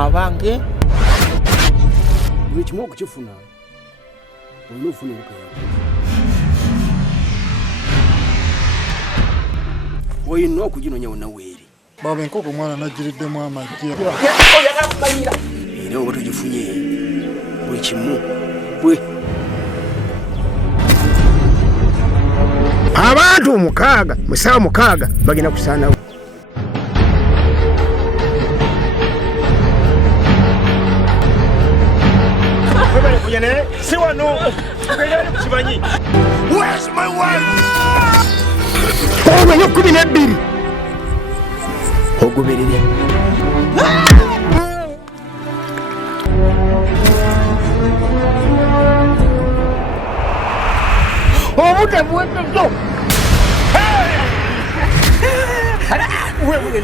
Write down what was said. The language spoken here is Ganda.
abange buli kimu okukifuna olina ofuna obukaya oyina okuginonya wonna weeri baba enkoko mwana naggiriddemu amagye era oba togifunye buli kimu bwe abantu 6 bagenda kusaanawo si wano tugende kukimanyi omwenye 12 ogoberere obudde buweddezo wewe